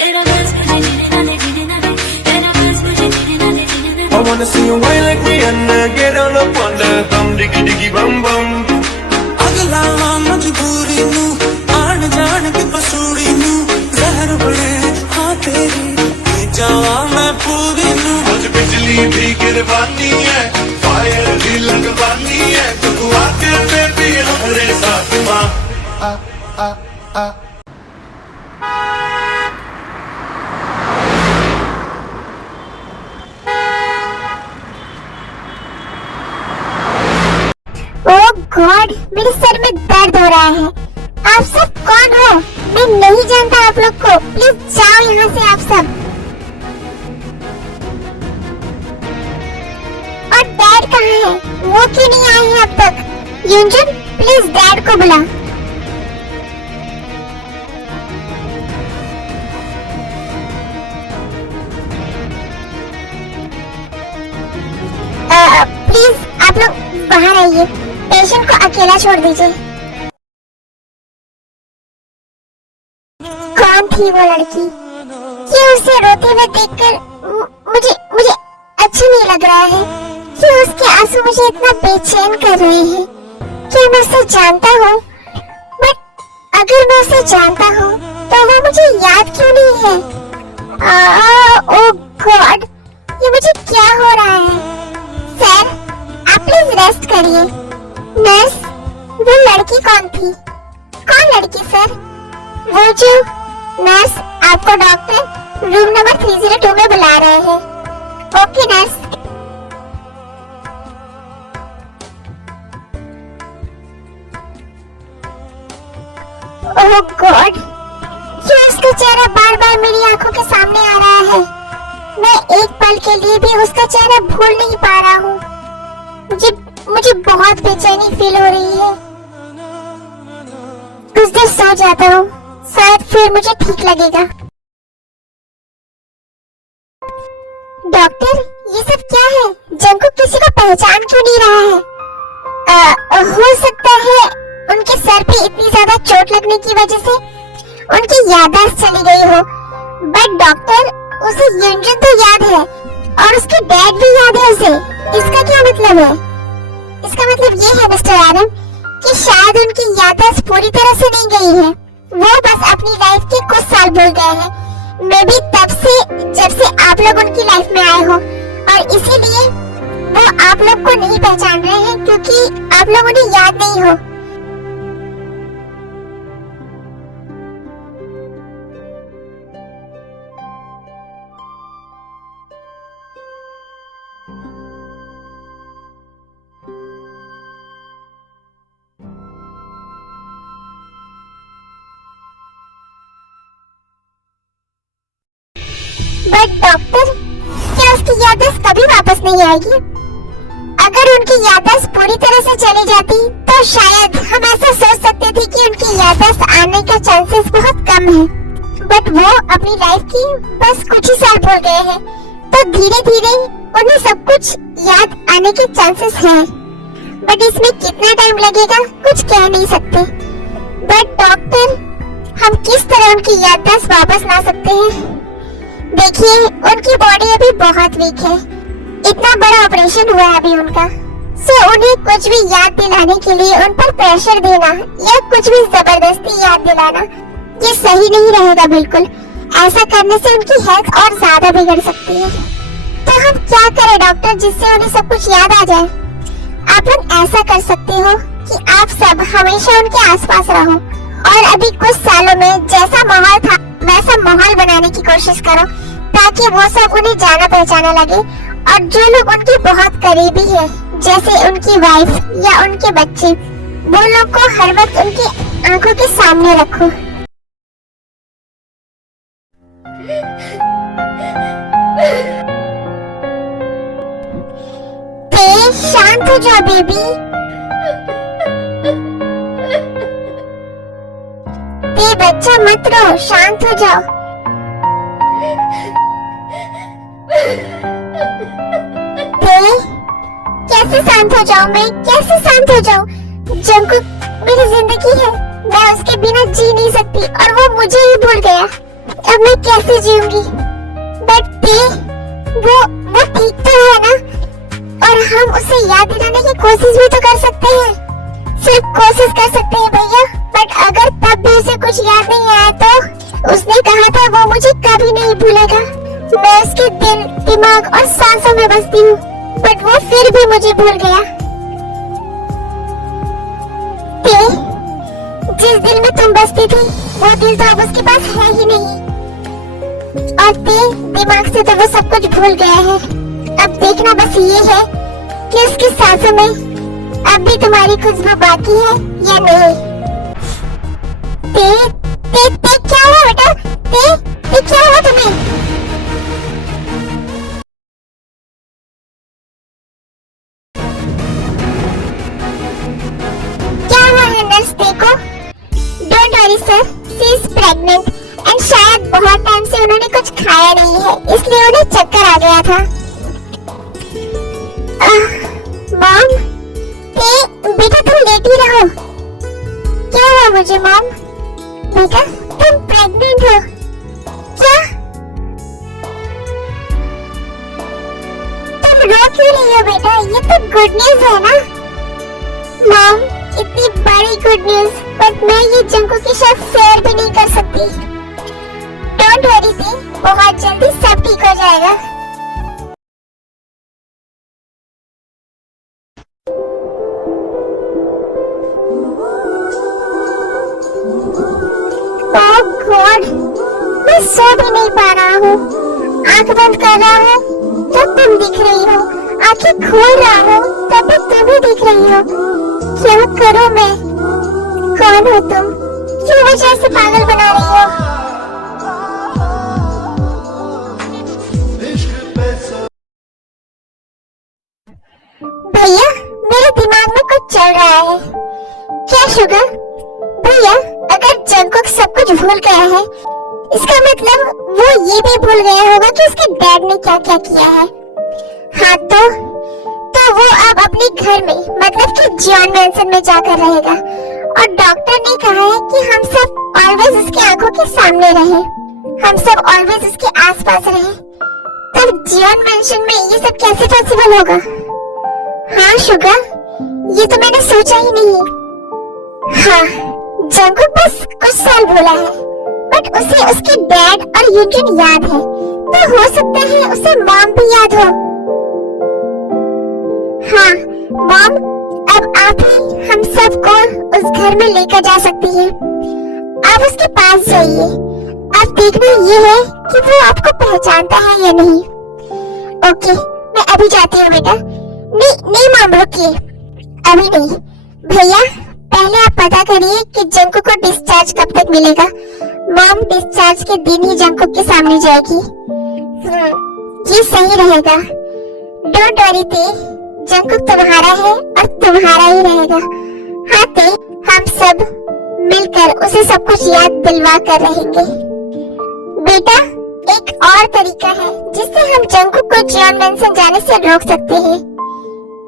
I wanna see you wine like Rihanna, get on up on the bum, diggy diggy bum bum. अगला मजबूरी नू आन जान के पसूड़ी नू जहर बने हाँ तेरी ये जावा मैं पूरी नू आज बिजली भी गिरवानी है, फायर भी लगवानी है, तू आके बेबी हमारे साथ माँ आ आ आ। ओह गॉड, मेरे सर में दर्द हो रहा है। आप सब कौन हो? मैं नहीं जानता आप लोग को। प्लीज जाओ यहाँ से आप सब। और डैड कहाँ है? वो क्यों नहीं आए हैं अब तक? युंजन, प्लीज डैड को बुला। प्लीज आप लोग बाहर आइए, पेशेंट को अकेला छोड़ दीजिए। कौन थी वो लड़की? क्यों उसे रोते हुए देखकर मुझे अच्छा नहीं लग रहा है? क्यों उसके आंसू मुझे इतना बेचैन कर रहे हैं? क्या मैं उसे जानता हूँ? बट अगर मैं उसे जानता हूँ तो वो मुझे याद क्यों नहीं है? ओह गॉड, ये मुझे क्या हो रहा है? सर, आप प्लीज रेस्ट करिए। नर्स, वो लड़की कौन थी? कौन लड़की सर? वो जो नर्स, आपको डॉक्टर रूम नंबर 302 में बुला रहे हैं। Okay nurse. ओह गॉड, क्यों उसका चेहरा बार बार मेरी आंखों के सामने आ रहा है? मैं एक पल के लिए भी उसका चेहरा भूल नहीं पा रहा हूँ। मुझे बहुत बेचैनी फील हो रही है। कुछ देर सो जाता हूँ, शायद फिर मुझे ठीक लगेगा। डॉक्टर, ये सब क्या है? जंकुक किसी को पहचान क्यों नहीं रहा है? हो सकता है उनके सर पे इतनी ज्यादा चोट लगने की वजह से उनकी याददाश्त चली गई हो। बट डॉक्टर, उसे युंजन तो याद है और उसके डैड भी याद है उसे। इसका क्या मतलब है? इसका मतलब ये है मिस्टर एडम कि शायद उनकी याददाश्त पूरी तरह से नहीं गई है। वो बस अपनी लाइफ के कुछ साल भूल गए हैं। मे बी तब से जब से आप लोग उनकी लाइफ में आए हो, और इसीलिए वो आप लोग को नहीं पहचान रहे हैं क्योंकि आप लोग उन्हें याद नहीं हो। बट डॉक्टर, क्या उसकी याददाश्त कभी वापस नहीं आएगी? अगर उनकी याददाश्त पूरी तरह से चली जाती तो शायद हम ऐसा सोच सकते थे कि उनकी याददाश्त आने का चांसेस बहुत कम है। बट वो अपनी लाइफ की बस कुछ ही साल भूल गए हैं, तो धीरे धीरे उन्हें सब कुछ याद आने के चांसेस हैं। बट इसमें कितना टाइम लगेगा कुछ कह नहीं सकते। बट डॉक्टर, हम किस तरह उनकी याददाश्त वापस ला सकते हैं? देखिए, उनकी बॉडी अभी बहुत वीक है। इतना बड़ा ऑपरेशन हुआ है अभी उनका, सो उन्हें कुछ भी याद दिलाने के लिए उन पर प्रेशर देना या कुछ भी जबरदस्ती याद दिलाना, ये सही नहीं रहेगा बिल्कुल। ऐसा करने से उनकी हेल्थ और ज्यादा बिगड़ सकती है। तो हम क्या करें डॉक्टर, जिससे उन्हें सब कुछ याद आ जाए? आप लोग ऐसा कर सकते हो कि आप सब हमेशा उनके आसपास रहो और अभी कुछ सालों में जैसा माहौल था वैसा माहौल बनाने की कोशिश करो, ताकि वो सब उन्हें जाना पहचाना लगे। और जो लोग उनके बहुत करीबी है, जैसे उनकी वाइफ या उनके बच्चे, वो लोग को हर वक्त उनकी आंखों के सामने रखो। शांत हो जाओ बेबी। बच्चा मत रो, शांत हो जाओ। कैसे शांत हो जाऊं मैं? कैसे शांत हो जाऊं? जंकुक मेरी जिंदगी है, मैं उसके बिना जी नहीं सकती और वो मुझे ही भूल गया। अब मैं कैसे जीऊंगी? बट वो ठीक तो है ना, और हम उसे याद दिलाने की कोशिश भी तो कर सकते हैं, सिर्फ कोशिश कर सकते हैं भैया। बट अगर तब भी उसे कुछ याद नहीं आया तो उसने कहा था वो मुझे कभी नहीं भूलेगा। मैं उसके दिल, दिमाग और सांसों में बसती हूँ, बट वो फिर भी मुझे भूल गया। जिस दिल में तुम बसती थी वो दिल तो अब उसके पास है ही नहीं, और दिमाग से तो वो सब कुछ भूल गया है। अब देखना बस ये है कि उसकी सांसों में अब भी तुम्हारी खुशबू बाकी है या नहीं। क्या हुआ बेटा? क्या हुआ तुम्हें? क्या हुआ है नर्स? देखो, don't worry sir, she is pregnant and शायद बहुत टाइम से उन्होंने कुछ खाया नहीं है, इसलिए उन्हें चक्कर आ गया था। मॉम, बेटा तुम लेटी रहो। क्या हुआ मुझे मॉम? बेटा तुम प्रेग्नेंट हो क्या? तुम रो क्यों रही हो बेटा? ये तो गुड न्यूज है ना मॉम, इतनी बड़ी गुड न्यूज, बट मैं ये जंकू के साथ शेयर भी नहीं कर सकती। डोंट वरी दी, बहुत जल्दी सब ठीक हो जाएगा। ओह गॉड, मैं सो भी नहीं पा रहा हूँ। आंख बंद कर रहा हूँ तो तुम दिख रही हो, आंखें खोल रहा हूँ तब भी तुम ही दिख रही हो। क्या करूँ मैं? कौन हो तुम? क्यों मुझे ऐसे पागल बना रही हो? भैया मेरे दिमाग में कुछ चल रहा है। क्या शुगर? भैया अगर जंकुक सब कुछ भूल गया है, इसका मतलब वो ये भी भूल गया होगा कि उसके डैड ने क्या क्या किया है। हाँ तो वो अब अपने घर में, मतलब कि जॉन मैंसन में जाकर रहेगा, और डॉक्टर ने कहा है कि हम सब ऑलवेज उसकी आंखों के सामने रहे, हम सब ऑलवेज उसके आसपास रहे। तब जॉन मैंसन में ये सब कैसे पॉसिबल होगा? हाँ शुगर, ये तो मैंने सोचा ही नहीं। हाँ, जंकुक बस कुछ साल भूला है, बट उसे उसके डैड और यूजिन याद है, तो हो सकता है उसे मॉम भी याद हो। हाँ मॉम, अब आप ही हम सबको उस घर में लेकर जा सकती हैं। आप उसके पास जाइए, अब देखना ये है कि वो आपको पहचानता है या नहीं। ओके, मैं अभी जाती हूँ बेटा। नहीं मॉम, रुकिए, अभी नहीं। भैया पहले आप पता करिए कि जंकुक को डिस्चार्ज कब तक मिलेगा। मॉम डिस्चार्ज के दिन ही जंकुक के सामने जाएगी। ये सही रहेगा। डोंट वरी ते, जंकुक तुम्हारा है और तुम्हारा ही रहेगा। हाँ ते, हम सब मिलकर उसे सब कुछ याद दिलवा कर रहेंगे। बेटा एक और तरीका है जिससे हम जंकुक को जॉन मैंसन जाने से रोक सकते हैं।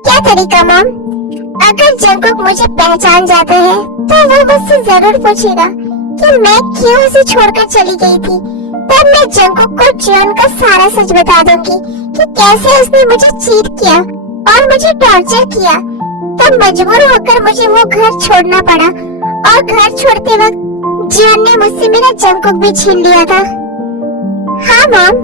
क्या तरीका मॉम? अगर जंकुक मुझे पहचान जाता है तो वो मुझसे जरूर पूछेगा कि मैं क्यों उसे छोड़कर चली गई थी। तब मैं जंकुक को जॉन का सारा सच बता दूंगी कि कैसे उसने मुझे चीट किया और मुझे टॉर्चर किया। तब मजबूर होकर मुझे वो घर छोड़ना पड़ा, और घर छोड़ते वक्त जॉन ने मुझसे मेरा जंकुक भी छीन लिया था। हाँ मॉम,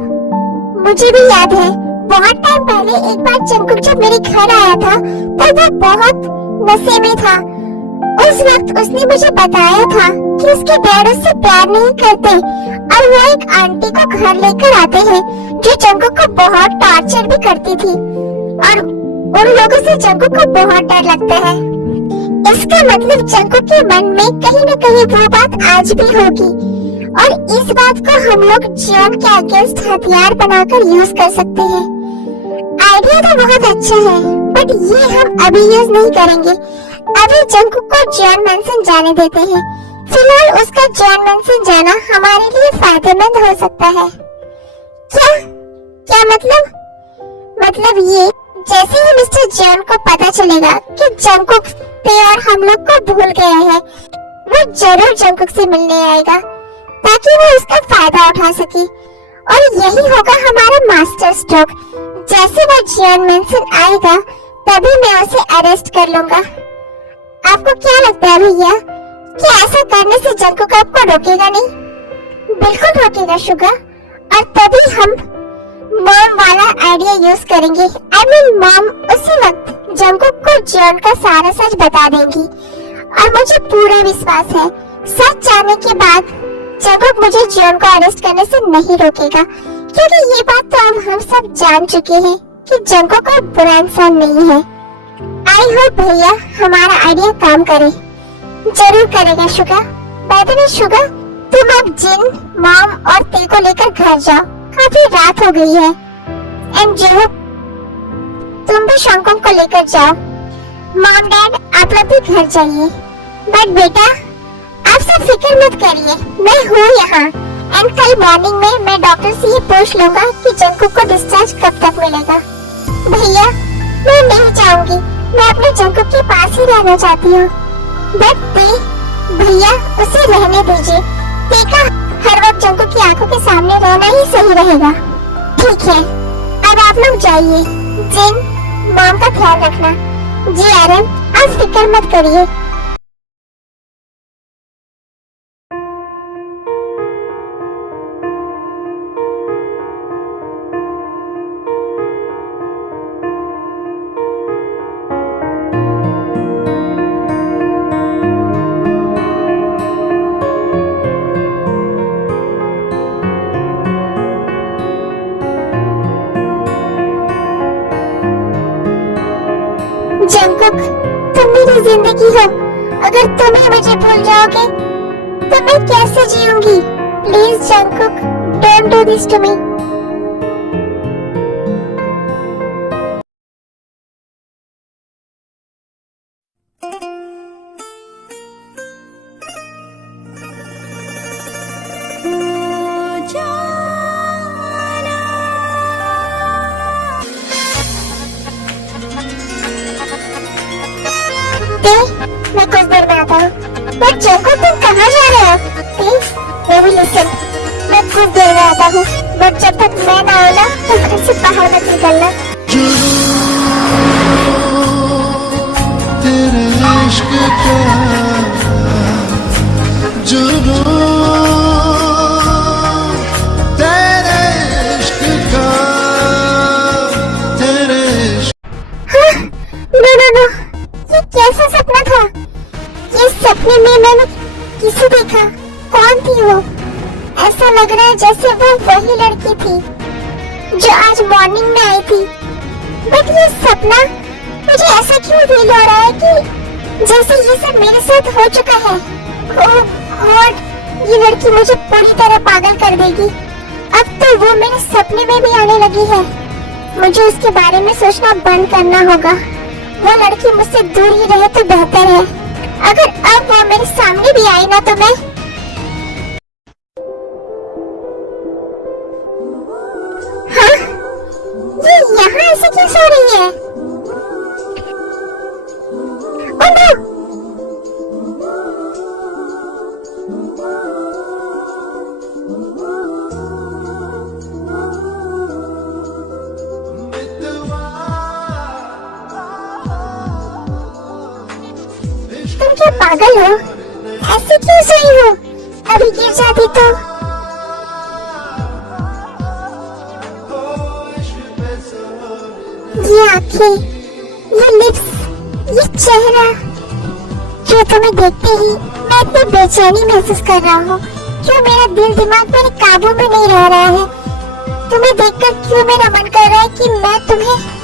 मुझे भी याद है, बहुत टाइम पहले एक बार जंकुक जब मेरे घर आया था तब वो बहुत नशे में था। उस वक्त उसने मुझे बताया था कि उसके डैड उससे प्यार नहीं करते, और वो एक आंटी को घर लेकर आते हैं जो जंकुक को बहुत टॉर्चर भी करती थी, और उन लोगों से जंकुक को बहुत डर लगता है। इसका मतलब जंकुक के मन में कहीं न कहीं वो बात आज भी होगी, और इस बात को हम लोग जॉन के अगेंस्ट हथियार बनाकर यूज कर सकते हैं। आइडिया तो बहुत अच्छा है, बट ये हम अभी यूज नहीं करेंगे। अभी जंकुक को जॉन मैंसन जाने देते हैं। फिलहाल उसका जॉन मैंसन जाना हमारे लिए फायदेमंद हो सकता है। क्या मतलब ये, जैसे ही मिस्टर जॉन को पता चलेगा कि जंकुक पे और हम लोग को भूल गया है, वो जरूर जंकुक से मिलने आएगा। ताकि वो उसका फायदा उठा सके। और यही होगा हमारा मास्टर स्ट्रोक। जैसे वो जियोन मेंसन आएगा तभी मैं उसे अरेस्ट कर लूंगा। आपको क्या लगता है भैया कि ऐसा करने से जंकुक आपको रोकेगा नहीं? बिल्कुल रोकेगा शुगा। और तभी हम मॉम वाला आइडिया यूज करेंगे। आई मीन मॉम उसी वक्त जंकुक को जियोन का सारा सच बता देंगी। और मुझे पूरा विश्वास है सच जानने के बाद जंकुक मुझे जियोन को अरेस्ट करने से नहीं रोकेगा, क्योंकि ये बात तो अब हम सब जान चुके हैं कि जंकुक कोई बुरा इंसान नहीं है। आई होप भैया हमारा आइडिया काम करे। जरूर करेगा Suga. By the way Suga, तुम अब जिन, मॉम और ते को लेकर घर जाओ। काफी रात हो गई है। एंड जो तुम भी शंकुक को लेकर जाओ। मॉम डैड आप लोग भी घर जाइए। बट बेटा आप सब फिक्र मत करिए, मैं हूँ यहाँ। एंड कल मॉर्निंग में मैं डॉक्टर से ये पूछ लूंगा कि जंकुक को डिस्चार्ज कब तक मिलेगा। भैया मैं नहीं चाहूंगी, मैं अपने जंकुक के पास ही रहना चाहती हूँ। बट भैया उसे रहने दीजिए। देखा हर वक्त जंकुक की आंखों के सामने रहना ही सही रहेगा। ठीक है अब आप लोग जाइए। जिन, मॉम का ख्याल रखना। जी आरन आप फिक्र मत करिए। जंकुक तुम मेरी जिंदगी हो। अगर तुम ही मुझे भूल जाओगे तो मैं कैसे जीऊंगी? Please Jungkook don't do this to me. मैं कुछ देर में आता हूँ। बट जंकुक तुम कहाँ जा रहे हो? बेबी लिसन, मैं कुछ देर में आता हूँ। बट जब तक मैं ना आऊँ ना तो घर से बाहर मत निकलना। तेरे इश्क का जुनून, तेरे इश्क का, तेरे इश्क। हाँ, नो, ये कैसा सपना था? ये सपने में मैंने किसे देखा? कौन थी वो? ऐसा लग रहा है जैसे वो वही लड़की थी जो आज मॉर्निंग में आई थी। बट ये सपना, मुझे ऐसा क्यों फील हो रहा है कि जैसे ये सब मेरे साथ हो चुका है। ओह गॉड, ये लड़की मुझे पूरी तरह पागल कर देगी। अब तो वो मेरे सपने में भी आने लगी है। मुझे उसके बारे में सोचना बंद करना होगा। वो लड़की मुझसे दूर ही रहे तो बेहतर है। अगर अब वो मेरे सामने भी आई ना तो मैं हाँ, ये यहाँ ऐसे क्यों सो रही है? Oh no! तुम क्या पागल हो? ऐसे क्यों सोई हो? अभी गिर जाती तो। ये आंखें, ये लिप्स, ये चेहरा, जो तुम्हें देखते ही मैं इतनी बेचैनी महसूस कर रहा हूँ। क्यों मेरा दिल दिमाग मेरे काबू में नहीं रह रहा है? तुम्हें देखकर क्यों मेरा मन कर रहा है कि मैं तुम्हें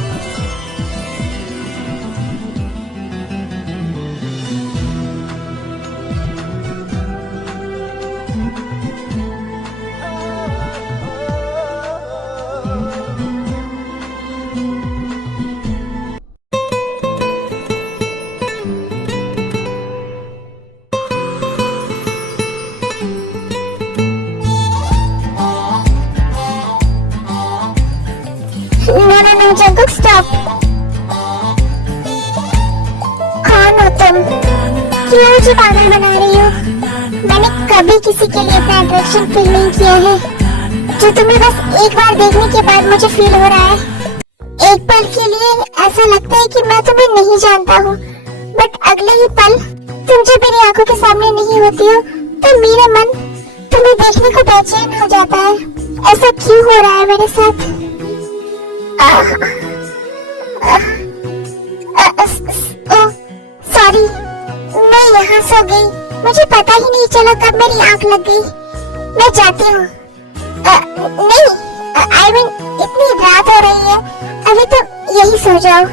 No, जंकुक स्टॉप। कौन हो तुम? क्यों मुझे पागल बना रही हो? मैंने कभी किसी के लिए इतना अट्रैक्शन फील नहीं किया है जो तुम्हें बस एक बार देखने के बाद मुझे फील हो रहा है। एक पल के लिए ऐसा लगता है कि मैं तुम्हें नहीं जानता हूँ, बट अगले ही पल तुम जब मेरी आंखों के सामने नहीं होती हो तो मेरा मन तुम्हें देखने को बेचैन हो जाता है। ऐसा क्यों हो रहा है मेरे साथ? सॉरी, मैं यहाँ सो गई, मुझे पता ही नहीं चला कब मेरी आंख लग गई। मैं जाती हूँ। नहीं, आई मीन इतनी रात हो रही है, अभी तो यही सो जाओ।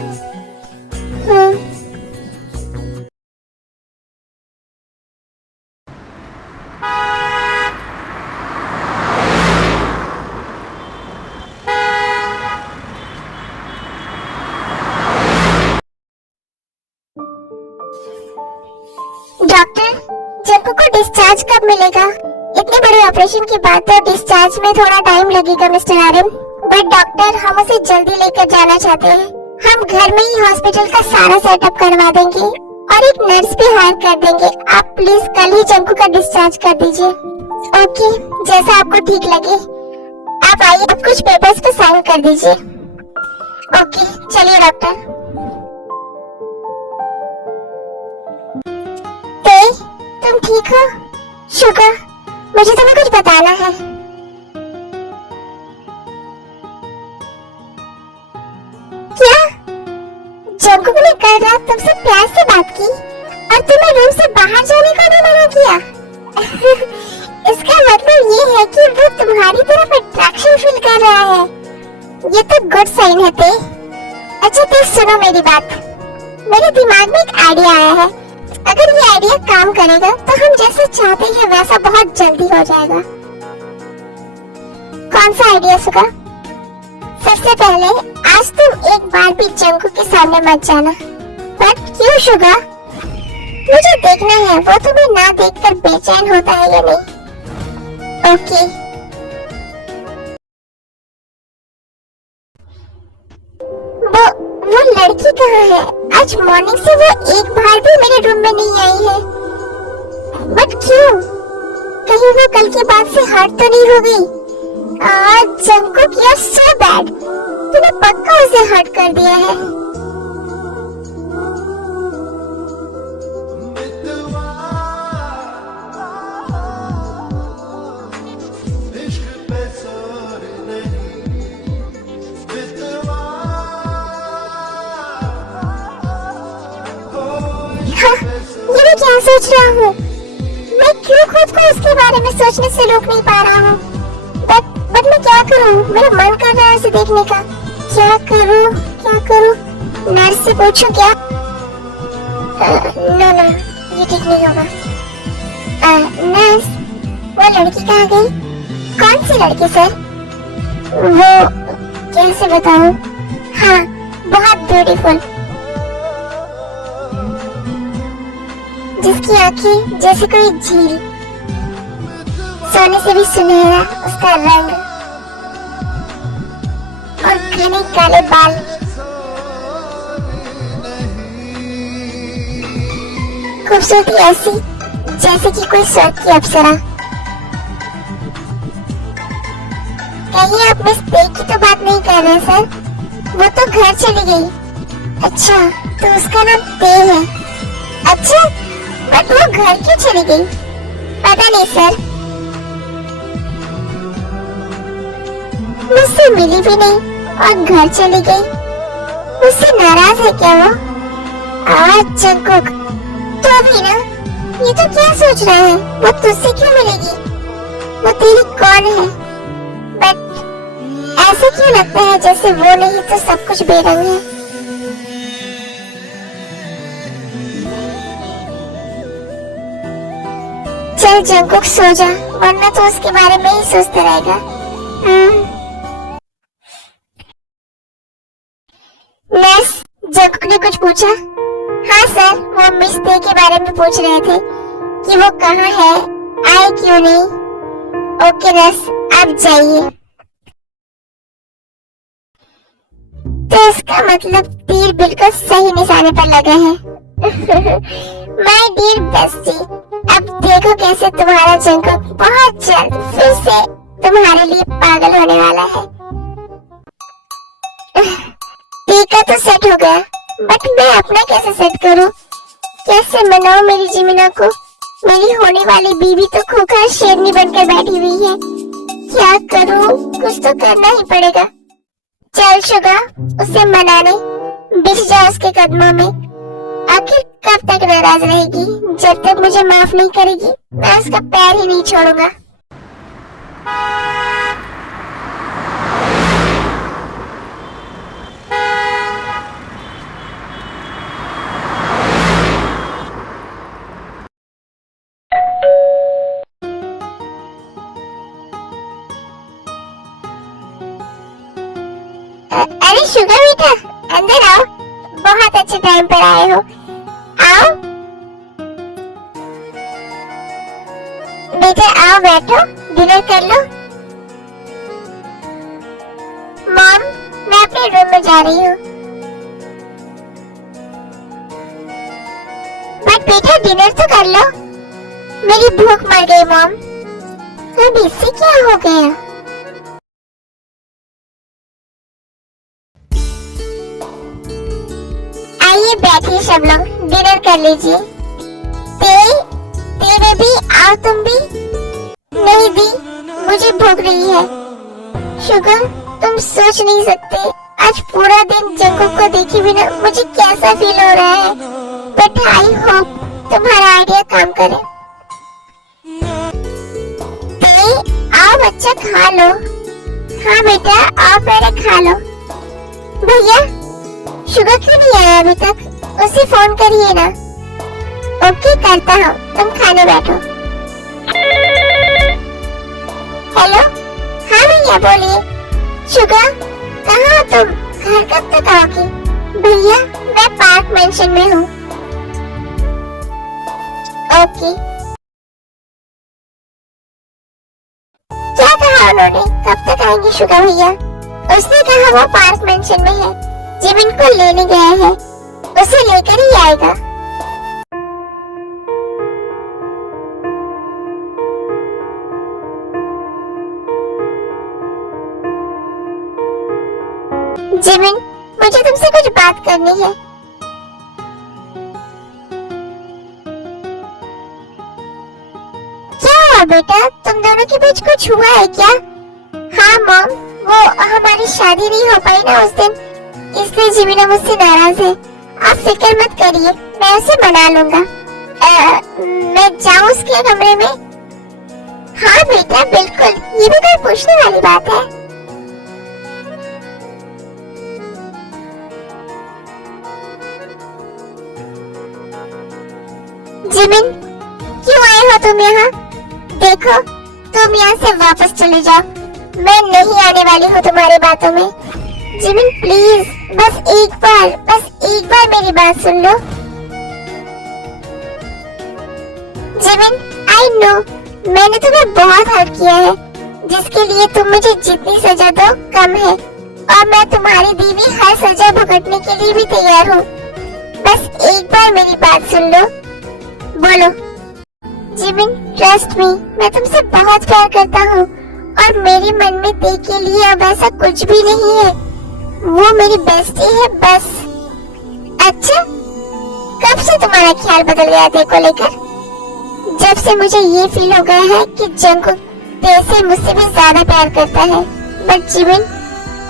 डॉक्टर, जंकू को डिस्चार्ज कब मिलेगा? इतने बड़े ऑपरेशन के बाद तो डिस्चार्ज में थोड़ा टाइम लगेगा मिस्टर आर्यन, बट डॉक्टर हम उसे जल्दी लेकर जाना चाहते हैं। हम घर में ही हॉस्पिटल का सारा सेटअप करवा देंगे और एक नर्स भी हायर कर देंगे। आप प्लीज कल ही जंकू का डिस्चार्ज कर दीजिए। ओके, जैसा आपको ठीक लगे। आप आइए, आप कुछ पेपर्स पे साइन कर दीजिए। ओके, चलिए डॉक्टर। तुम ठीक हो? शुक्र, मुझे तुम्हें कुछ बताना है। क्या जंकू ने कल रात तुमसे प्यार से बात की और तुम्हें रूम से बाहर जाने को नहीं मना किया? इसका मतलब ये है कि वो तुम्हारी तरफ अट्रैक्शन फील कर रहा है। ये तो गुड साइन है ते। अच्छा ते सुनो मेरी बात। मेरे दिमाग में एक आइडिया आया है। अगर ये आइडिया काम करेगा तो हम जैसे चाहते हैं वैसा बहुत जल्दी हो जाएगा। कौन सा आइडिया सुगा? सबसे पहले आज तुम एक बार भी जंकू के सामने मत जाना। बट क्यों शुगा? मुझे देखना है वो तुम्हें ना देखकर बेचैन होता है या नहीं। ओके। वो लड़की कहाँ है? आज मॉर्निंग से वो एक बार भी मेरे रूम में नहीं आई है। बट क्यों? कहीं वो कल की बात से हर्ट तो नहीं हो गई? Jungkook you are so bad. तूने पक्का उसे हर्ट कर दिया है। ये मैं क्या सोच रहा हूँ? मैं क्यों खुद को उसके बारे में सोचने से रोक नहीं पा रहा हूँ? बट मैं क्या करूँ? मेरा मन कर रहा है उसे देखने का। क्या करूँ? क्या करूँ? नर्स से पूछूं क्या? नो, ये ठीक नहीं होगा। नर्स, वो लड़की कहाँ गई? कौन सी लड़की सर? वो कैसे बताऊँ? हाँ, बहुत ब्यूटीफुल, जिसकी आंखें जैसे कोई झील, सोने से भी सुनहरा उसका रंग और घने काले बाल। खूबसूरती ऐसी जैसे कि कोई स्वर्ग की अप्सरा। कहीं आप मिस ते की तो बात नहीं कर रहे सर? वो तो घर चली गई। अच्छा, तो उसका नाम ते है। अच्छा, बट वो घर क्यों चली गई? पता नहीं सर, मुझसे मिली भी नहीं और घर चली गई। मुझसे नाराज है क्या वो? जंकुक, तो भी ना, ये तो क्या सोच रहा है? वो तुझसे क्यों मिलेगी? वो तेरी कौन है? बट ऐसा क्यों लगता है जैसे वो नहीं तो सब कुछ बेरंग है? चल जंकुक सो जा, वरना तो उसके बारे में ही सोचता रहेगा। नर्स, जंकुक ने कुछ पूछा? हाँ सर, वो मिस ते के बारे में पूछ रहे थे कि वो कहाँ है, आए क्यों नहीं। ओके नर्स, आप जाइए। तो इसका मतलब तीर बिल्कुल सही निशाने पर लगा है। माय डियर बेस्टी, अब देखो कैसे तुम्हारा जंगकुक बहुत जल्द फिर से तुम्हारे लिए पागल होने वाला है। टीका तो सेट हो गया, बट मैं अपना कैसे सेट करूं? कैसे मनाऊं मेरी जिमिना को? मेरी होने वाली बीवी तो खूंखार शेरनी बनकर बैठी हुई है। क्या करूं? कुछ तो करना ही पड़ेगा। चल शुगा, उसे मनाने बिछ जा उसके कदमों में। आखिर कब तक नाराज रहेगी? जब तक मुझे माफ नहीं करेगी मैं उसका पैर ही नहीं छोड़ूंगा। अरे शुगर बेटा, अंदर आओ। बहुत अच्छे टाइम पर आए हो। आओ बेटा, आओ बैठो, डिनर कर लो। मॉम, मैं अपने रूम में जा रही हूँ। बट बेटा डिनर तो कर लो। मेरी भूख मर गई मॉम। अब इससे क्या हो गया? आइए बैठिए सब लोग, डिनर कर लीजिए। तेरे भी आओ, तुम भी। नहीं दी, मुझे भूख रही है। शुगर, तुम सोच नहीं सकते आज पूरा दिन जंगकुक को देखे बिना मुझे कैसा फील हो रहा है। बट आई होप तुम्हारा आइडिया काम करे। आओ बच्चा, खा लो। हाँ बेटा, आओ पहले खा लो। भैया, शुगर क्यों नहीं आया अभी तक? उसे फोन करिए ना। ओके, करता हूँ, तुम खाने बैठो। हेलो, हाँ भैया बोलिए। शुगर, कहाँ हो तुम? घर कब तक आओगी? भैया, मैं पार्क मेंशन में हूँ। ओके। क्या कहा उन्होंने? कब तक आएंगे शुगर भैया? उसने कहा वो पार्क मेंशन में है। जिमिन को लेने गया है, उसे लेकर ही आएगा। जिमिन, मुझे तुमसे कुछ बात करनी है। क्या हुआ बेटा? तुम दोनों के बीच कुछ हुआ है क्या? हाँ मॉम, वो हमारी शादी नहीं हो पाई ना उस दिन, इसलिए जिमिना मुझसे नाराज है। आप फिक्र मत करिए, मैं उसे मना लूंगा। मैं जाऊं उसके कमरे में? हाँ बेटा बिल्कुल, ये भी कोई पूछने वाली बात है। जिमिन, क्यों आए हो तुम यहाँ? देखो, तुम यहाँ से वापस चले जाओ। मैं नहीं आने वाली हूँ तुम्हारी बातों में। जिमिन प्लीज, बस एक बार मेरी बात सुन लो। जिमिन, आई नो मैंने तुम्हें बहुत हर्ट किया है, जिसके लिए तुम मुझे जितनी सजा दो कम है, और मैं तुम्हारी दी हुई हर सजा भुगतने के लिए भी तैयार हूँ। बस एक बार मेरी बात सुन लो। बोलो। जिमिन, ट्रस्ट मी, मैं तुमसे बहुत प्यार करता हूँ, और मेरे मन में ते के लिए अब ऐसा कुछ भी नहीं है। वो मेरी बेस्टी है बस। अच्छा, कब से तुम्हारा ख्याल बदल गया ते को लेकर? जब से मुझे ये फील हो गया है कि जंगकुक ते से मुझसे भी ज्यादा प्यार करता है। बट जिमिन,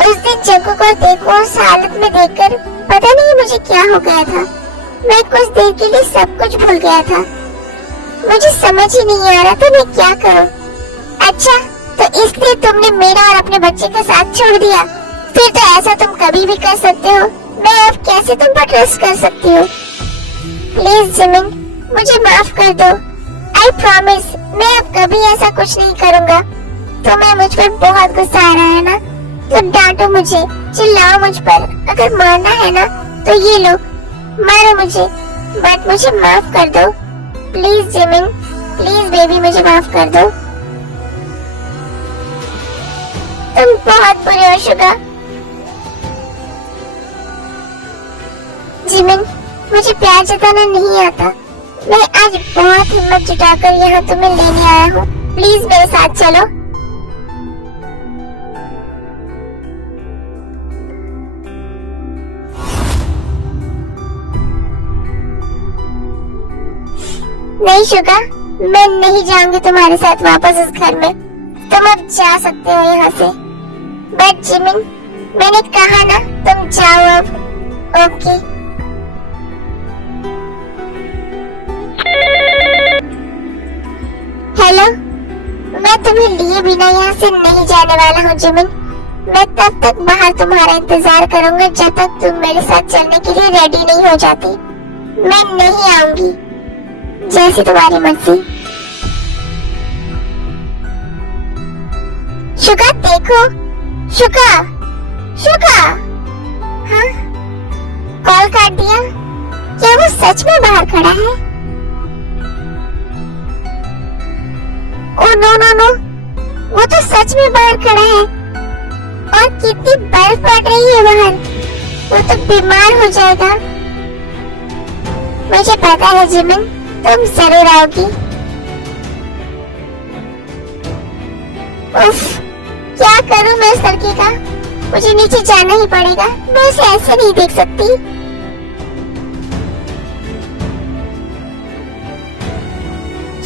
उस दिन जंगकुक और ते को उस हालत में देखकर पता नहीं मुझे क्या हो गया था। मैं कुछ देर के लिए सब कुछ भूल गया था। मुझे समझ ही नहीं आ रहा था मैं क्या करूं। अच्छा, तो इसलिए तुमने मेरा और अपने बच्चे का साथ छोड़ दिया? फिर तो ऐसा तुम कभी भी कर सकते हो। मैं अब कैसे तुम पर ट्रस्ट कर सकती हूँ? प्लीज जिमिन, मुझे माफ कर दो। आई प्रॉमिस, मैं अब कभी ऐसा कुछ नहीं करूँगा। तुम्हें मुझ पर बहुत गुस्सा आ रहा है ना, तो डांटो मुझे, चिल्लाओ मुझ पर। अगर मारना है ना तो ये लो, मारो मुझे, बट मुझे माफ कर दो। प्लीज जिमिन, प्लीज बेबी, मुझे माफ कर दो। तुम बहुत बुरे हो शुगा। जिमिन, मुझे प्यार जताना नहीं आता। मैं आज बहुत हिम्मत जुटाकर यहाँ तुम्हें लेने आया हूँ। प्लीज मेरे साथ चलो। नहीं शुगा, मैं नहीं जाऊंगी तुम्हारे साथ वापस उस घर में। तुम अब जा सकते हो यहाँ से। बट जिमिन, मैंने कहा ना, तुम जाओ अब। ओके। हेलो, मैं तुम्हें लिए बिना यहाँ से नहीं जाने वाला हूँ जिमिन। मैं तब तक बाहर तुम्हारा इंतजार करूंगा जब तक तुम मेरे साथ चलने के लिए रेडी नहीं हो जाती। मैं नहीं आऊंगी, जैसी तुम्हारी मर्जी। शुगा देखो, शुगा, शुगा। हाँ, कॉल काट दिया। क्या वो सच में बाहर खड़ा है? ओह नो नो नो, वो तो सच में बाहर खड़ा है। और कितनी बर्फ पड़ रही है बाहर। वो तो बीमार हो जाएगा। मुझे पता है जिमिन, तुम जरूर आओगी। उफ, क्या करूं मैं इस लड़के का? मुझे नीचे जाना ही पड़ेगा। मैं उसे ऐसे नहीं देख सकती।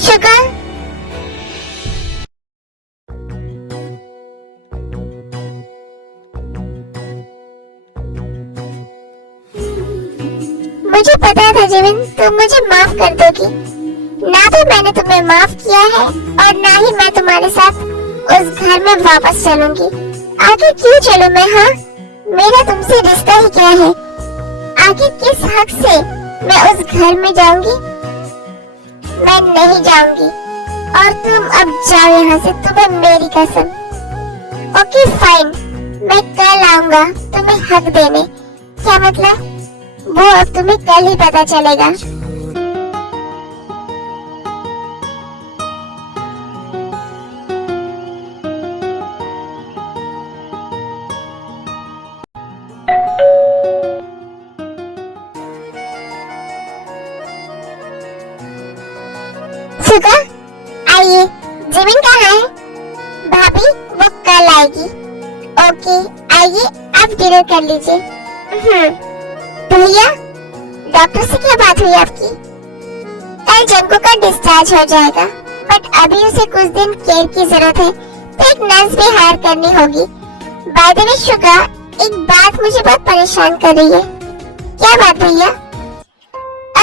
शुगर, मुझे पता था जिमिन, तुम मुझे माफ कर दोगी। ना तो मैंने तुम्हें माफ किया है और ना ही मैं तुम्हारे साथ उस घर में वापस चलूंगी। आगे क्यों चलूं मैं? हाँ, मेरा तुमसे रिश्ता ही क्या है? आगे किस हक से मैं उस घर में जाऊंगी? मैं नहीं जाऊंगी और तुम अब जाओ यहाँ से, तुम्हें मेरी कसम। ओके फाइन, मैं कल आऊंगा तुम्हें हक देने। क्या मतलब? वो अब तुम्हें कल ही पता चलेगा। शुगा, आइए। जिमिन कहाँ है? भाभी, वो कल आएगी। ओके, आइए आप डिनर कर लीजिए। भैया, डॉक्टर से क्या बात हुई आपकी? कल जंको का डिस्चार्ज हो जाएगा, बट अभी उसे कुछ दिन केयर की जरूरत है, तो एक नर्स भी हायर करनी होगी। बाय द वे शुगा, एक बात मुझे बहुत परेशान कर रही है। क्या बात भैया?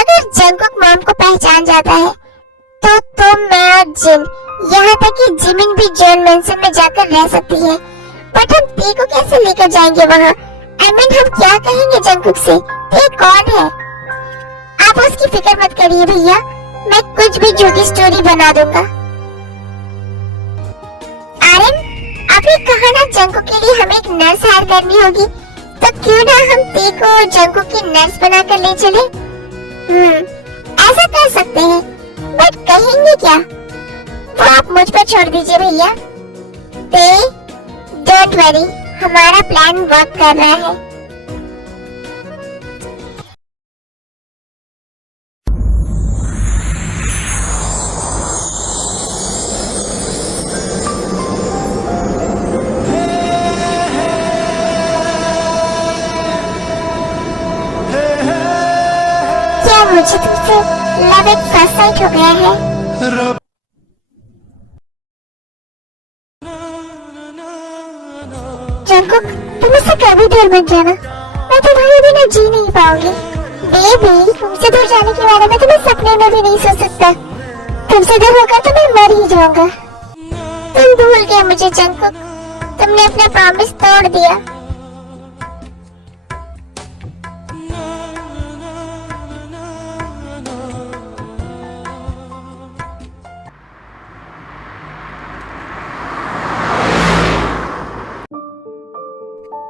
अगर जंकुक मॉम को पहचान जाता है तो तुम, मैं और जिन, यहाँ तक कि जिमिन भी जॉन मेंशन में जाकर रह सकती है। बट हम टी को कैसे लेकर जाएंगे वहाँ? I mean, हम क्या कहेंगे जंकुक से? ये कौन है? आप उसकी फिक्र मत करिए भैया, मैं कुछ भी झूठी स्टोरी बना दूंगा। आर्यन, आपने कहा ना जंकुक के लिए हमें एक नर्स हायर करनी होगी, तो क्यों ना हम टी को जंकुक की नर्स बनाकर ले चले? ऐसा कर सकते हैं, बट कहेंगे क्या? वो आप मुझ पर छोड़ दीजिए भैया। डोंट वरी, हमारा प्लान वर्क कर रहा है। क्या मुझे तुमसे लव एट फर्स्ट साइट हो गया है? जंकुक, तुम इससे कभी दूर मत जाना। मैं तुम्हारे बिना जी नहीं पाऊंगी। बेबी, तुमसे दूर जाने के बारे में तो मैं सपने में भी नहीं सोच सकता। तुमसे दूर होकर तो मैं मर ही जाऊंगा। तुम भूल गए मुझे जंकुक, तुमने अपना प्रॉमिस तोड़ दिया।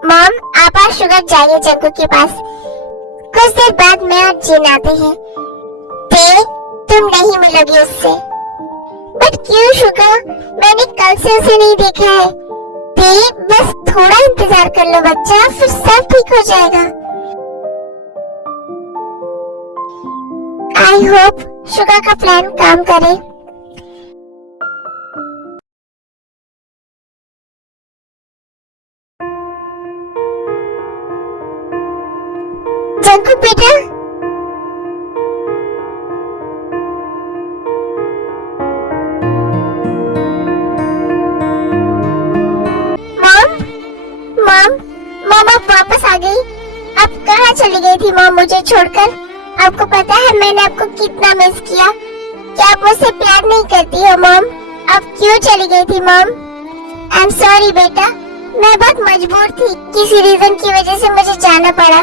मॉम, आप आज शुगर जाइए जंकुक के पास। कुछ देर बाद मैं और जिन आते हैं। तुम नहीं मिलोगी उससे। बट क्यों शुगर? मैंने कल से उसे नहीं देखा है। बस थोड़ा इंतजार कर लो बच्चा, फिर सब ठीक हो जाएगा। आई होप शुगा का प्लान काम करे। जंकुक बेटा, मॉम आप वापस आ गई। आप कहाँ चली गई थी मॉम मुझे छोड़कर? आपको पता है मैंने आपको कितना मिस किया। क्या आप मुझसे प्यार नहीं करती हो मॉम? आप क्यों चली गई थी मॉम? आई एम सॉरी बेटा, मैं बहुत मजबूर थी, किसी रीजन की वजह से मुझे जाना पड़ा।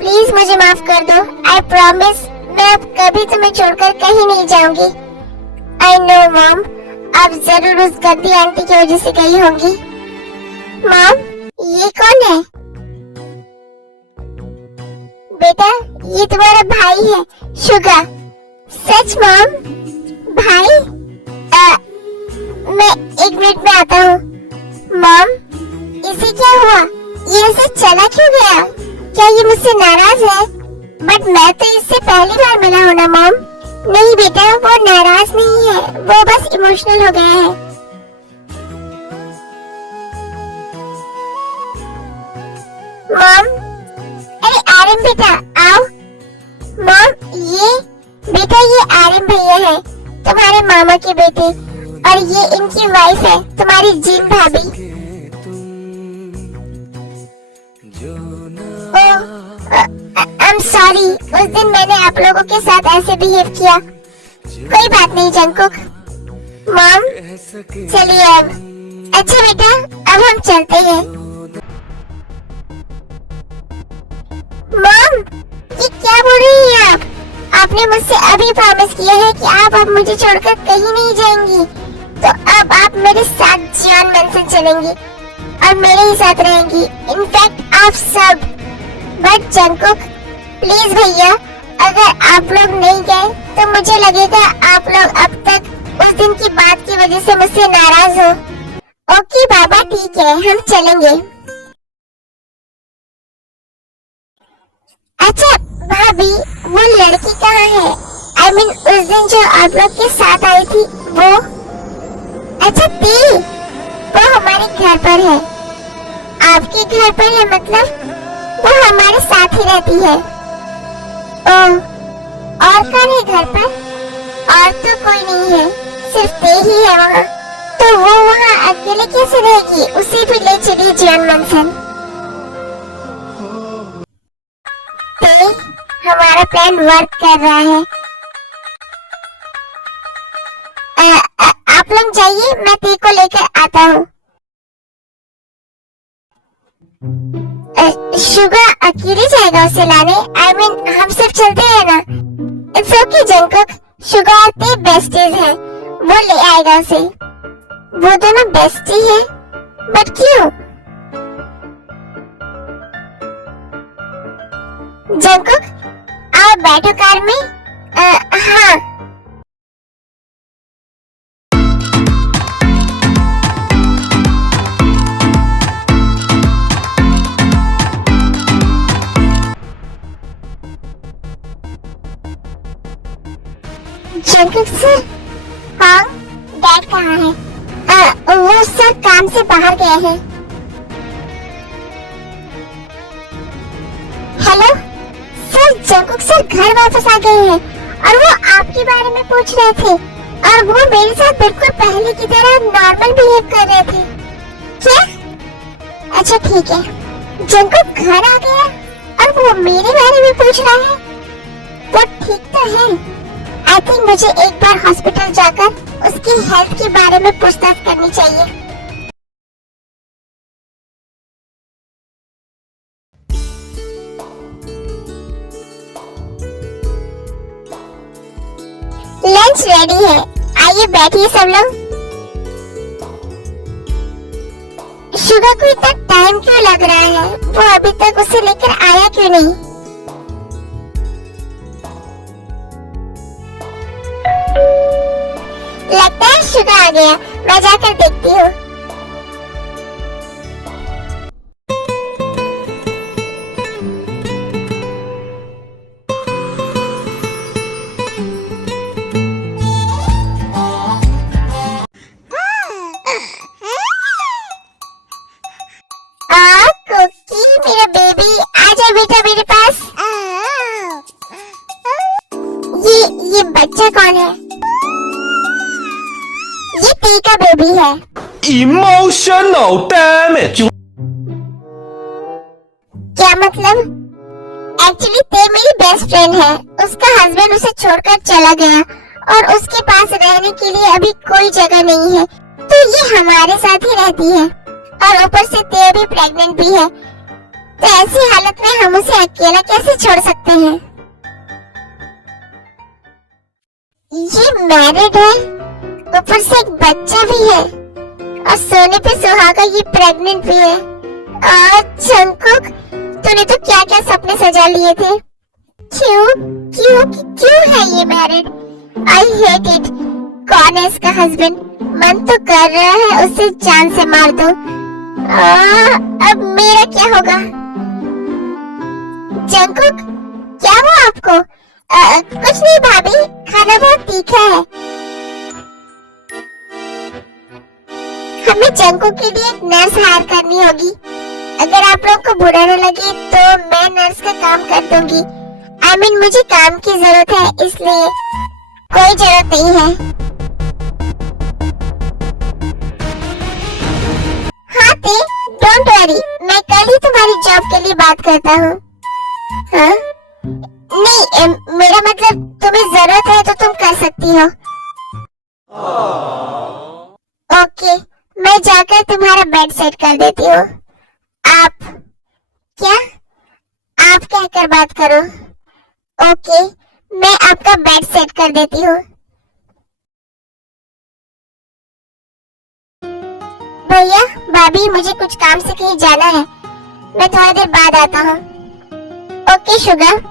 प्लीज मुझे माफ कर दो। आई प्रॉमिस मैं अब कभी तुम्हें छोड़कर कहीं नहीं जाऊंगी। आई नो मॉम, आप जरूर उस गंदी आंटी की वजह से गई होंगी। मॉम ये कौन है? बेटा ये तुम्हारा भाई है शुगा। सच मॉम? भाई? मैं 1 मिनट में आता हूँ। मॉम इसे क्या हुआ? ये ऐसे चला क्यों गया? क्या ये मुझसे नाराज है? बट मैं तो इससे पहली बार मिला हूँ ना मॉम। नहीं बेटा वो नाराज नहीं है, वो बस इमोशनल हो गया है। मॉम अरे आर्यन बेटा आओ। मॉम ये आर्यन भैया है, तुम्हारे मामा के बेटे, और ये इनकी वाइफ है तुम्हारी जीन भाभी। आई एम सॉरी, उस दिन मैंने आप लोगों के साथ ऐसे बिहेव किया। कोई बात नहीं जंकुक। मॉम चलिए अब। अच्छा बेटा अब हम चलते हैं। मॉम ये क्या बोल रही हैं आप? आपने मुझसे अभी प्रॉमिस किया है कि आप अब मुझे छोड़कर कहीं नहीं जाएंगी, तो अब आप मेरे साथ जियोन मेंशन चलेंगी और मेरे ही साथ रहेंगी, इनफैक्ट आप सब। बट जंकुक प्लीज भैया, अगर आप लोग नहीं गए तो मुझे लगेगा आप लोग अब तक उस दिन की बात की वजह से मुझसे नाराज हो। ओके बाबा ठीक है, हम चलेंगे। अच्छा भाभी वो लड़की कहाँ है? I mean, उस दिन जो आप लोग के साथ आई थी वो? अच्छा ती, वो हमारे घर पर है। आपके घर पर है मतलब? वो हमारे साथ ही रहती है। ओह, और कौन है घर पर? और तो कोई नहीं है, सिर्फ ते ही है वहाँ। तो वो वहाँ अकेले कैसे रहेगी? उसे भी ले चलिए जियोन मेंशन। हमारा प्लान वर्क कर रहा है। आप लोग जाइए, मैं ती को लेकर आता हूँ। शुगा अकेले जाएगा उसे लाने? I mean, हम सिर्फ चलते हैं ना। इट्स ओके जंकुक, शुगा और ती बेस्टीज हैं, वो ले आएगा उसे। वो दोनों बेस्टी हैं, बट क्यों? जंकुक आओ बैठो कार में। हाँ जंकुक सर। हाँ डैड कहाँ है? वो सर काम से बाहर गए हैं। हेलो सर, जंकुक सर घर वापस आ गए हैं और वो आपके बारे में पूछ रहे थे, और वो मेरे साथ बिल्कुल पहले की तरह नॉर्मल बिहेव कर रहे थे। क्या? अच्छा ठीक है। जंकुक घर आ गया और वो मेरे बारे में पूछ रहा है। वो ठीक तो है। आई थिंक मुझे एक बार हॉस्पिटल जाकर उसकी हेल्थ के बारे में पूछताछ करनी चाहिए। लंच रेडी है, आइए बैठिए सब लोग। शुगा को इतना टाइम क्यों लग रहा है? वो अभी तक उसे लेकर आया क्यों नहीं? लगता है शुगा आ गया, मैं जाकर देखती हूँ। emotional damage. क्या मतलब? एक्चुअली ते मेरी बेस्ट फ्रेंड है, उसका हस्बैंड उसे छोड़कर चला गया और उसके पास रहने के लिए अभी कोई जगह नहीं है, तो ये हमारे साथ ही रहती है और ऊपर से ते अभी प्रेग्नेंट भी है, तो ऐसी हालत में हम उसे अकेला कैसे छोड़ सकते हैं? ये मैरिड है, ऊपर से एक बच्चा भी है और सोने पे सुहागा ये प्रेग्नेंट भी है। और जंगकुक, तूने तो क्या क्या सपने सजा लिए थे। क्यों क्यों क्यों है ये मैरिड? I hate it. कौन है इसका हस्बैंड? मन तो कर रहा है उसे जान से मार दो। अब मेरा क्या होगा? जंगकुक, क्या हुआ आपको? कुछ नहीं भाभी, खाना बहुत तीखा है। हमें जंगकुक के लिए एक नर्स हायर करनी होगी। अगर आप लोगों को बुरा न लगे तो मैं नर्स का काम कर दूंगी। I mean, मुझे काम की जरूरत है, इसलिए कोई जरूरत नहीं है। हाँ ते, डोंट वरी, मैं कल ही तुम्हारी जॉब के लिए बात करता हूँ। हाँ? नहीं, मेरा मतलब तुम्हें जरूरत है तो तुम कर सकती हो। ओके, मैं जाकर तुम्हारा बेड सेट कर देती हूँ। आप क्या? आप कहकर बात करो। ओके, मैं आपका बेड सेट कर देती हूँ। भैया, भाभी, मुझे कुछ काम से कहीं जाना है, मैं थोड़ी देर बाद आता हूँ। Okay Suga.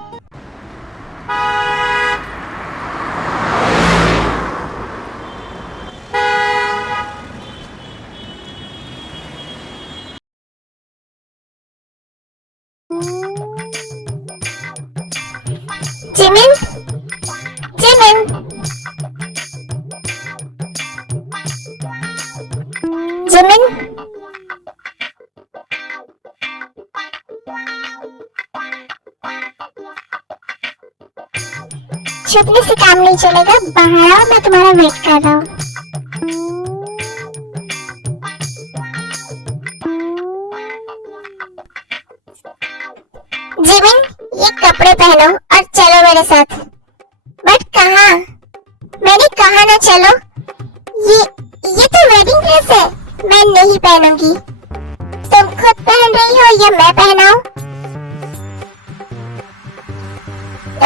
Jimin, Jimin, Jimin, छुपने से काम नहीं चलेगा, बाहर आओ, मैं तुम्हारा वेट कर रहा हूँ। जिमिन, ये कपड़े पहनो और चलो मेरे साथ। बट कहाँ? मैंने कहा ना चलो। ये तो वेडिंग ड्रेस है, मैं नहीं पहनूंगी। तुम खुद पहन रही हो या मैं पहनाऊं?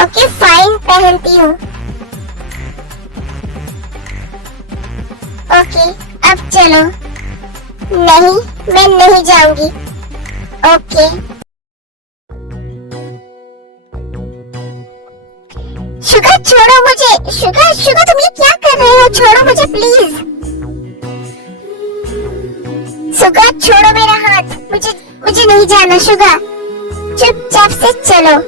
ओके फाइन, पहनती हूँ। ओके, अब चलो। नहीं, मैं नहीं जाऊंगी। ओके। शुगर छोड़ो मुझे। शुगर, शुगर, तुम ये क्या कर रहे हो? छोड़ो मुझे प्लीज। शुगर छोड़ो मेरा हाथ, मुझे नहीं जाना। शुगर, चुपचाप से चलो।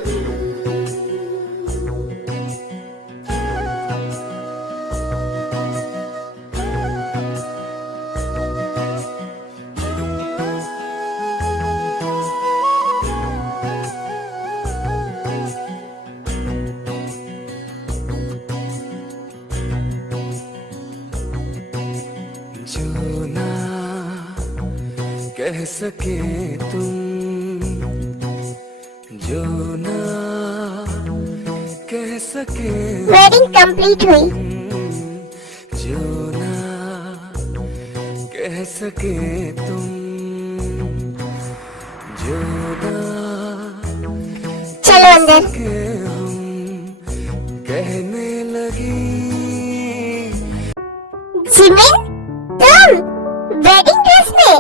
जो ना कह सके तुम, जो ना कह सके, वेडिंग कंप्लीट हुई। जो ना कह सके तुम, जो ना चलो अंदर। के हम कहने लगी। जिमिन, तुम वेडिंग ड्रेस में?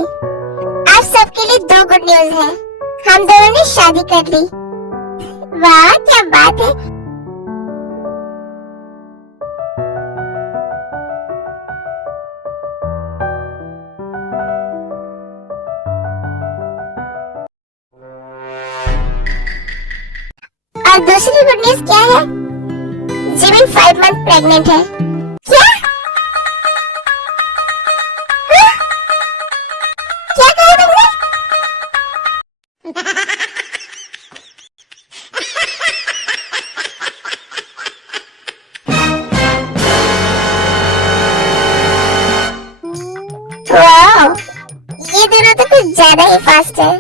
आप सबके लिए दो गुड न्यूज है, हम दोनों ने शादी कर ली। वाह, क्या बात है। और दूसरी गुड न्यूज क्या है? जिमिन 5 मंथ प्रेग्नेंट है। क्या? हाँ? क्या कहा तुमने? वाह, वाह, ये दोनों तो कुछ ज्यादा ही फास्ट है।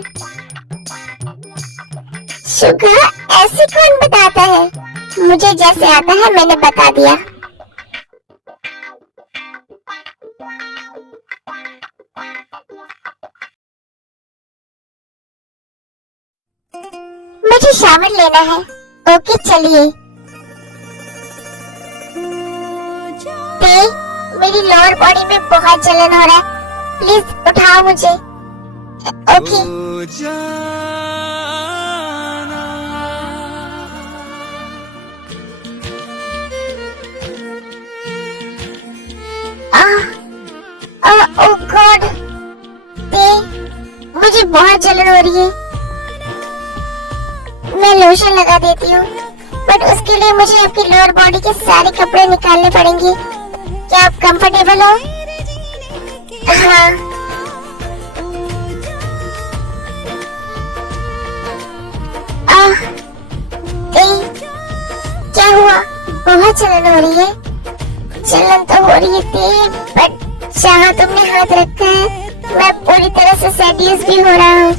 शुगर ऐसे कौन बताता है? मुझे जैसे आता है मैंने बता दिया। मुझे शावर लेना है। ओके चलिए। मेरी लोअर बॉडी में बहुत जलन हो रहा है, प्लीज उठाओ मुझे। ओके। ओह गॉड, मुझे बहुत जलन हो रही है। मैं लोशन लगा देती हूँ, बट उसके लिए मुझे आपकी लोअर बॉडी के सारे कपड़े निकालने पड़ेंगे। क्या आप कंफर्टेबल हो? हाँ। क्या हुआ? बहुत जलन हो रही है। जलन तो हो रही थी, बट जहाँ तुमने हाथ रखा है मैं पूरी तरह से सेड्यूस भी हो रहा हूँ।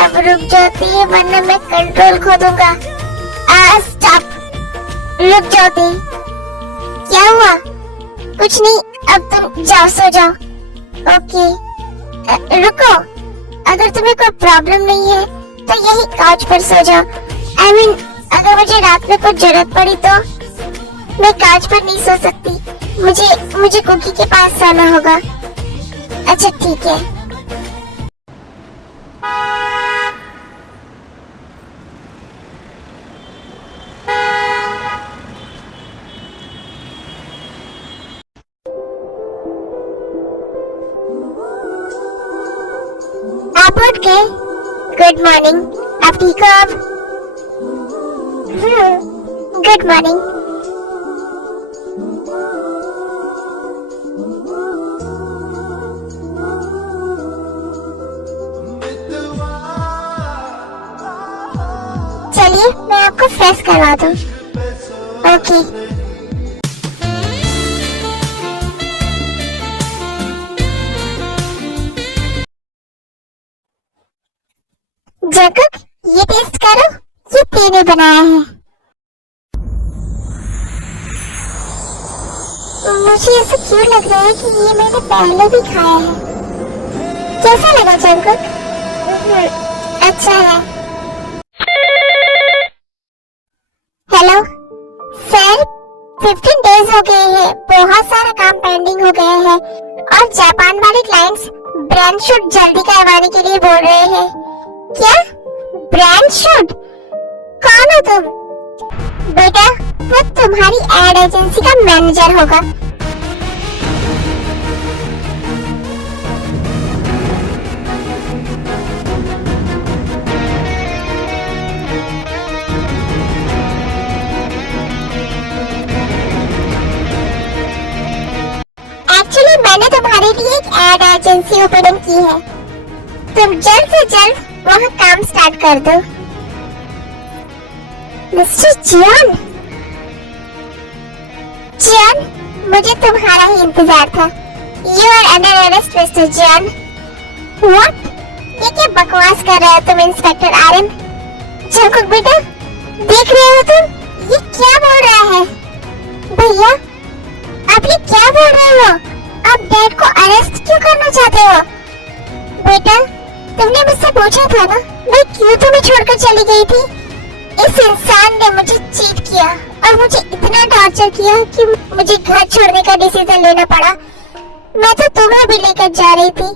अब रुक जाती है वरना मैं कंट्रोल खो दूंगा। स्टॉप, रुक जाती। क्या हुआ? कुछ नहीं, अब तुम जाओ, सो जाओ। ओके। रुको, अगर तुम्हें कोई प्रॉब्लम नहीं है तो यही काउच पर सो जाओ। I mean, अगर मुझे रात में कुछ जरूरत पड़ी तो मैं काउच पर नहीं सो सकती। मुझे कुकी के पास सोना होगा। अच्छा ठीक है। आप उठ गए? Good morning. आप ठीक हो अब? Good morning. चलिए मैं आपको फ्रेश करवा दूं। ओके। जैकब, ये टेस्ट करो, ये तेने बनाया है। मुझे ऐसा क्यों लग रहा है कि ये मैंने पहले भी खाया है। कैसा लगा जैकब? अच्छा है। हेलो सर, 15 डेज हो गए हैं, बहुत सारा काम पेंडिंग हो गया है और जापान वाले क्लाइंट्स ब्रांड शूट जल्दी करवाने के लिए बोल रहे हैं। क्या? Brand shoot? कौन हो तुम? बेटा, वो तुम्हारी एड एजेंसी का मैनेजर होगा। एक्चुअली मैंने तुम्हारे लिए एक एड एजेंसी ओपन की है। तुम जल्द से जल्द वहाँ काम स्टार्ट कर दो। मिस्टर जियान, मुझे तुम्हारा ही इंतजार था। You are under arrest, mister Jian. What? ये क्या बकवास कर रहे हो तुम इंस्पेक्टर आर्यन? जंकुक बेटा, देख रहे हो तुम? ये क्या बोल रहा है? भैया, आप ये क्या बोल रहे हो? आप डैड को अरेस्ट क्यों करना चाहते हो? बेटा, तुमने मुझसे पूछा था ना, मैं क्यों तुम्हें छोड़कर चली गई थी? इस इंसान ने मुझे चीट किया और मुझे इतना टॉर्चर किया कि मुझे घर छोड़ने का डिसीजन लेना पड़ा। मैं तो तुम्हें भी लेकर जा रही थी,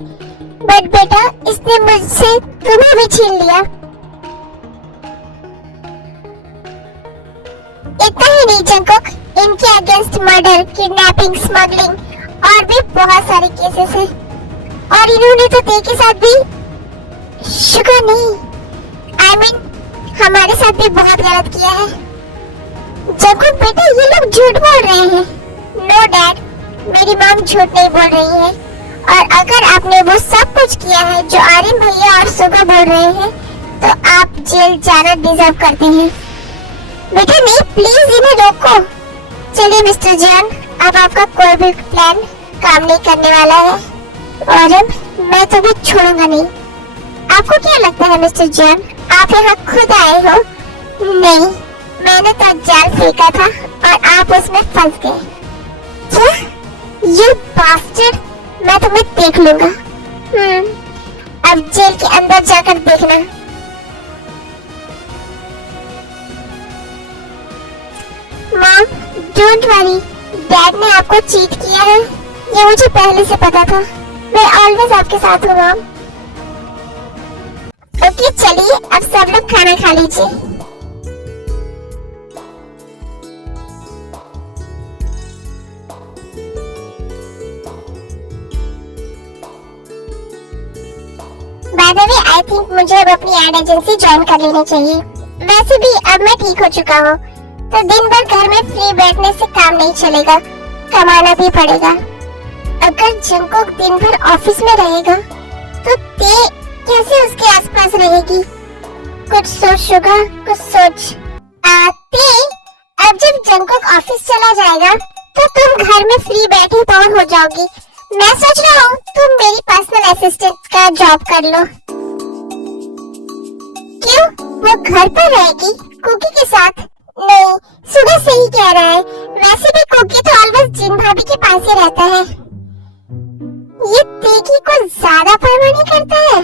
बट बेटा इसने मुझसे तुम्हें भी छीन लिया। इतना ही नहीं जंकुक, इनके अगेंस्ट मर्डर, किडनैपिंग, स्मगलिंग और भी बहुत सारे केसेस हैं। और इन्होंने तो ते के साथ भी, शुगर नहीं, I mean, हमारे साथ भी बहुत गलत किया है। जंकुक बेटा, ये लोग झूठ बोल रहे हैं। नो डैड, मेरी मॉम झूठ नहीं बोल रही है। और अगर आपने वो सब कुछ किया है जो आर्यन भैया और सुगा बोल रहे हैं, तो आप जेल जाना डिजर्व करते हैं। बेटा नहीं, प्लीज इन्हें रोको। चलिए मिस्टर जॉन, अब आपका कोई भी प्लान काम नहीं करने वाला है। और मैं तुम्हें छोड़ूंगा नहीं। आपको क्या लगता है मिस्टर जॉन, आप यहाँ खुद आए हो? नहीं, मैंने तो जाल फेंका था और आप उसमें फंस गए। क्या? यू बास्टर्ड, मैं तुम्हें देख लूंगा। अब जेल के अंदर जाकर देखना। मॉम, डोंट वरी, डैड ने आपको चीट किया है, ये मुझे पहले से पता था। मैं ऑलवेज आपके साथ हूँ मॉम। ओके चलिए, अब सब लोग खाना खा लीजिए। By the way, I think मुझे अब अपनी एड एजेंसी ज्वाइन कर लेनी चाहिए। वैसे भी अब मैं ठीक हो चुका हूँ, तो दिन भर घर में फ्री बैठने से काम नहीं चलेगा, कमाना भी पड़ेगा। अगर जंगकोक दिन भर ऑफिस में रहेगा तो ते कैसे उसके आसपास रहेगी? कुछ सोच शुगा, कुछ सोच। ते, अब जब जंगकोक ऑफिस चला जाएगा तो तुम घर में फ्री बैठे बोर हो जाओगी। मैं सोच रहा हूँ तुम मेरी पर्सनल असिस्टेंट का जॉब कर लो। क्यों? वो घर पर रहेगी कुकी के साथ? नहीं, सुबह से ही कह रहा है। वैसे भी कुकी तो ऑलवेज जिन भाभी के पास ही रहता है। ये तेकी को ज्यादा परवाह नहीं करता है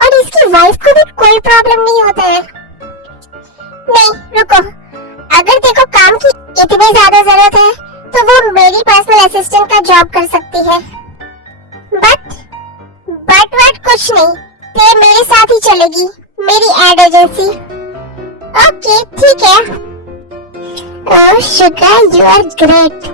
और इसकी वाइफ को भी कोई प्रॉब्लम नहीं होता है। नहीं रुको, अगर देखो काम की इतनी ज्यादा जरूरत है तो वो मेरी पर्सनल असिस्टेंट का जॉब कर सकती है। बट कुछ नहीं, ते मेरे साथ ही चलेगी, मेरी एड एजेंसी। ओके ठीक है। ओह शुगा, यू आर ग्रेट।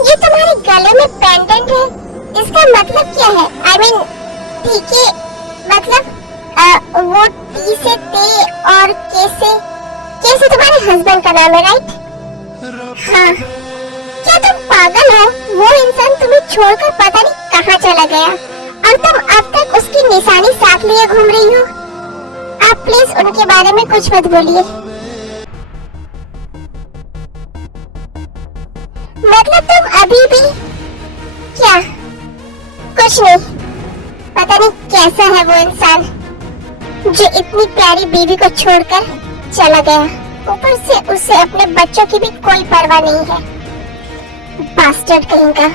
ये तुम्हारे गले में पेंडेंट है, इसका मतलब क्या है? आई मीन ठीक है, मतलब वो टी से ते और के से तुम्हारे हस्बैंड का नाम है, राइट? हाँ। क्या तुम पागल हो? वो इंसान तुम्हें छोड़कर पता नहीं कहाँ चला गया और तुम अब तक उसकी निशानी साथ लिए घूम रही हो। आप प्लीज उनके बारे में कुछ मत बोलिए। मतलब तुम अभी भी क्या? कुछ नहीं, पता नहीं कैसा है वो इंसान जो इतनी प्यारी बीवी को छोड़कर चला गया। ऊपर से उसे अपने बच्चों की भी कोई परवाह नहीं है। बास्टर्ड कहीं का।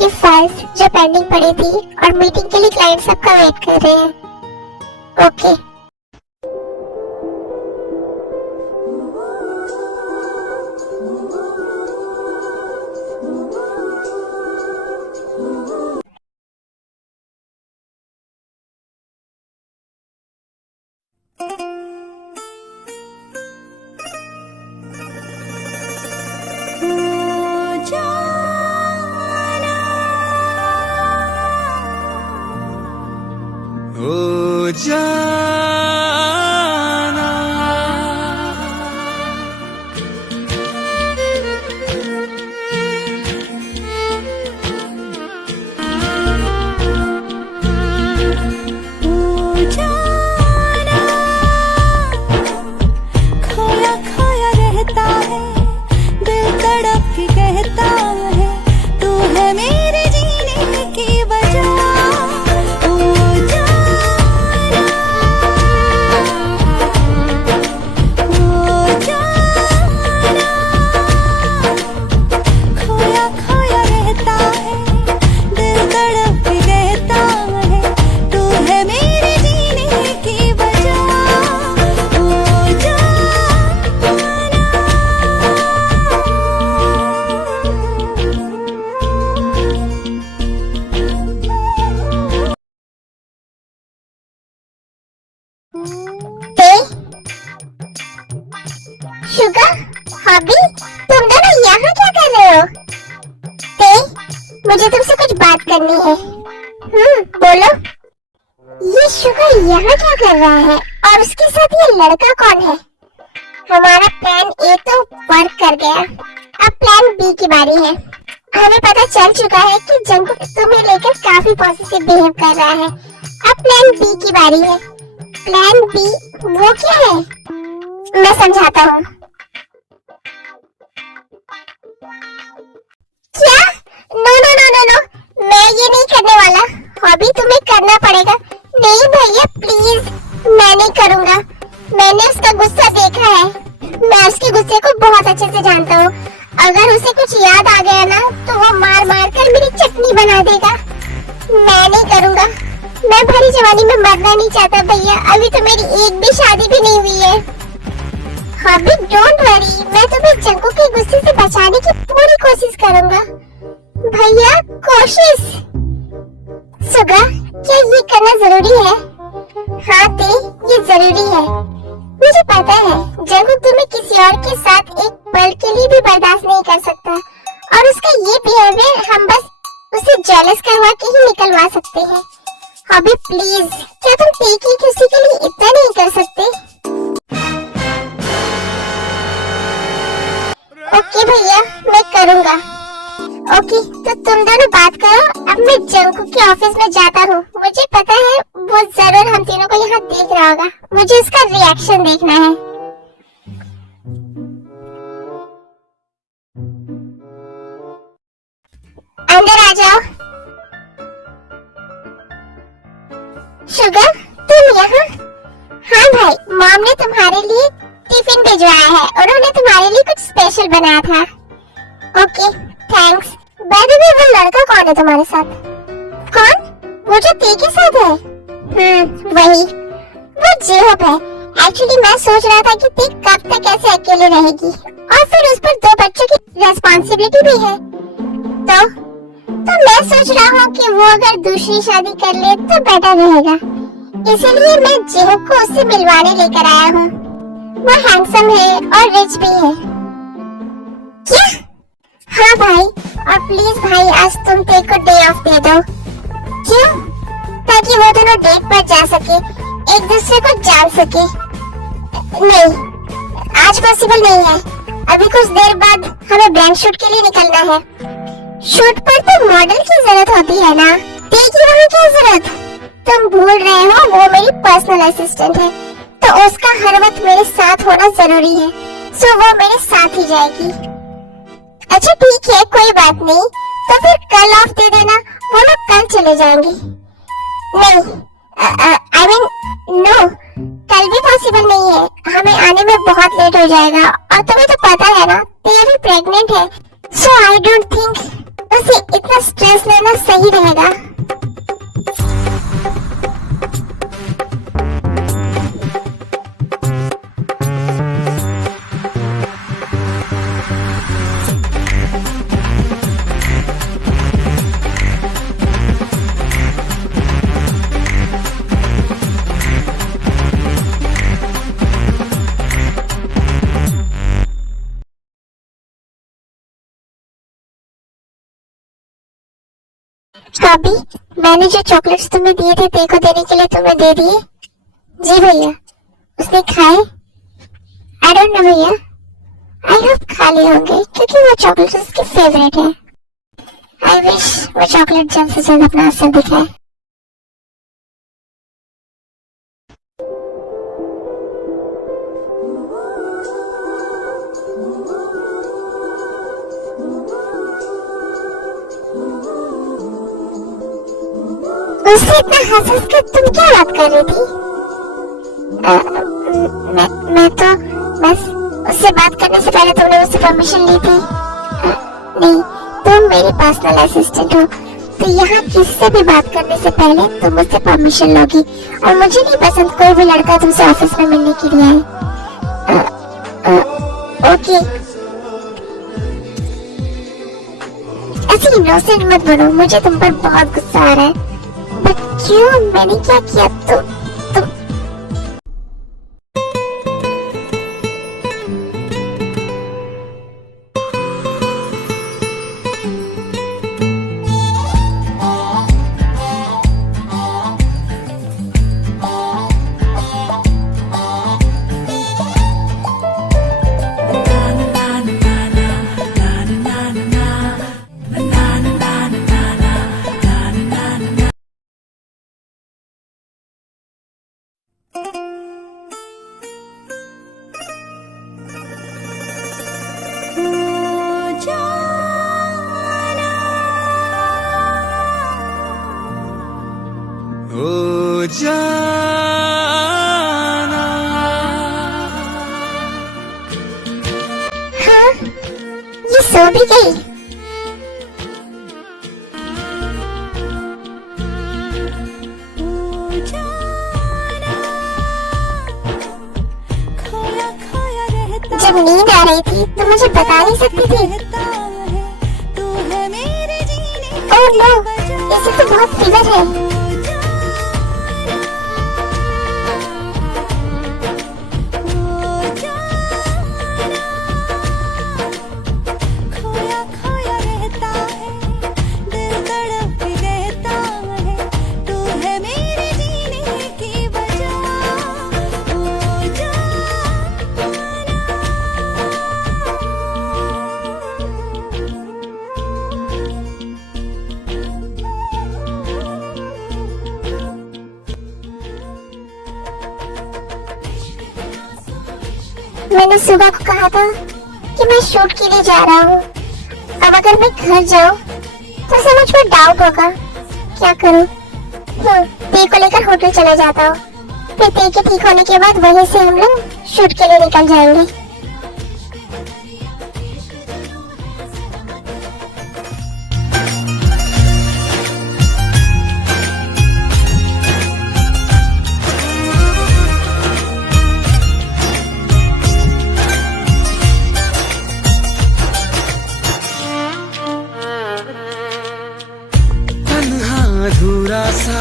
ये फाइल्स जो पेंडिंग पड़ी थी और मीटिंग के लिए क्लाइंट सबका वेट कर रहे हैं। ओके। ओ जाना खोया खोया रहता है, दिल तड़प के कहता है, तू है मेरे जीने की वजह। ओ जाना मुझे तुमसे कुछ बात करनी है। बोलो। ये शुगर यहाँ क्या कर रहा है और उसके साथ ये लड़का कौन है? हमारा प्लान ए तो वर्क कर गया, अब प्लान बी की बारी है। हमें पता चल चुका है कि जंगकुक तुम्हें लेकर काफी पॉजिटिव बिहेव कर रहा है। अब प्लान बी की बारी है। प्लान बी वो क्या है? मैं समझाता हूँ। क्या? No no no no no, मैं ये नहीं करने वाला। हॉबी तुम्हें करना पड़ेगा। नहीं भैया प्लीज, मैं नहीं करूँगा। मैंने उसका गुस्सा देखा है, मैं उसके गुस्से को बहुत अच्छे से जानता हूँ। अगर उसे कुछ याद आ गया ना तो वो मार मार कर मेरी चटनी बना देगा। मैं नहीं करूँगा। मैं भरी जवानी में मरना नहीं चाहता भैया। अभी तो मेरी एक भी शादी भी नहीं हुई है। हॉबी डोंट वरी, मैं तुम्हें जंगकुक के गुस्से से बचाने की पूरी कोशिश करूँगा। भैया कोशिश। सुगा, क्या ये करना जरूरी है? हाँ ते, ये जरूरी है। मुझे पता है जंगकुक तुम्हें किसी और के साथ एक पल के लिए भी बर्दाश्त नहीं कर सकता और उसका ये बिहेवियर हम बस उसे जेलस करवा के ही निकलवा सकते हैं। हॉबी प्लीज, क्या तुम ते की खुशी के लिए इतना नहीं कर सकते? ओके भैया, मैं करूँगा। ओके, तो तुम दोनों बात करो। अब मैं जंगकुक के ऑफिस में जाता हूँ। मुझे पता है वो जरूर हम तीनों को यहाँ देख रहा होगा। मुझे उसका रिएक्शन देखना है। अंदर आ जाओ। शुगर, तुम यहाँ? हाँ भाई, मॉम ने तुम्हारे लिए टिफिन भिजवाया है। उन्होंने तुम्हारे लिए कुछ स्पेशल बनाया था। Okay, thanks. By the way, वो लड़का कौन है तुम्हारे साथ? कौन? वो जो ते के साथ है? वही। वो जेहोप है। एक्चुअली मैं सोच रहा था कि ते कब तक ऐसे अकेले रहेगी और फिर उस पर 2 बच्चों की रेस्पॉन्सिबिलिटी भी है। तो मैं सोच रहा हूँ कि वो अगर दूसरी शादी कर ले तो बेटर रहेगा। इसलिए मैं जेहोप को उससे मिलवाने लेकर आया हूँ। वो हैंडसम है और रिच भी है। क्या? हाँ भाई, और प्लीज भाई आज तुम ते को डे ऑफ दे दो। क्यों? ताकि वो दोनों डेट पर जा सके, एक दूसरे को जान सके। नहीं, आज पॉसिबल नहीं है। अभी कुछ देर बाद हमें ब्रांड शूट के लिए निकलना है। शूट पर तो मॉडल की जरूरत होती है ना? ते की वहाँ क्या जरूरत? तुम भूल रहे हो वो मेरी पर्सनल असिस्टेंट है, तो उसका हर वक्त मेरे साथ होना जरूरी है। सो वो मेरे साथ ही जाएगी। अच्छा ठीक है, कोई बात नहीं। तो फिर कल ऑफ दे देना, वो लोग कल चले जाएंगे। नहीं, आई मीन नो, कल भी पॉसिबल नहीं है। हमें आने में बहुत लेट हो जाएगा और तुम्हें तो पता है ना ते अभी प्रेग्नेंट है। सो आई डोंट थिंक उसे इतना स्ट्रेस लेना सही रहेगा। अभी मैंने जो चॉकलेट्स तुम्हें दिए थे ते को देने के लिए तुम्हें दे दिए? जी भैया। उसने खाए? आई डोंट नो भैया। आई होप खा लिए होंगे क्योंकि वो चॉकलेट उसके फेवरेट है। आई विश वो चॉकलेट जल्द से जल्द अपना असर दिखाए। उससे इतना हंस कर तुम क्या बात कर रही थी? मैं तो बस उससे बात करने से पहले तुमने मुझसे परमिशन ली थी। नहीं, तुम मेरी पर्सनल असिस्टेंट हो, तो यहाँ किससे भी बात करने से पहले तुम मुझसे परमिशन लोगी। और मुझे नहीं पसंद कोई भी लड़का तुमसे ऑफिस में मिलने के लिए आए। ओके, ऐसे इनोसेंट मत बनो। मुझे तुम पर बहुत गुस्सा आ रहा है। बट क्यों? मैंने क्या किया? तुम हो जाना। हाँ, ये सो भी गई। हो जाना, खोया खोया रहता जब नींद आ रही थी तो मुझे बता नहीं सकती थी। रहता है, तू है मेरे जीने ओह नो, इसे तो बहुत फीवर है। खोया खोया रहता है, दिल तड़प के कहता है, तू है मेरे जीने की वजह। हो मैंने सुबह को कहा था कि मैं शूट के लिए जा रहा हूँ। अब अगर मैं घर जाऊँ तो उसे मुझ पर डाउट होगा। क्या करूँ? ती को लेकर होटल चला जाता हूँ। फिर ती के ठीक होने के बाद वहीं से हम लोग शूट के लिए निकल जाएंगे। अधूरा सा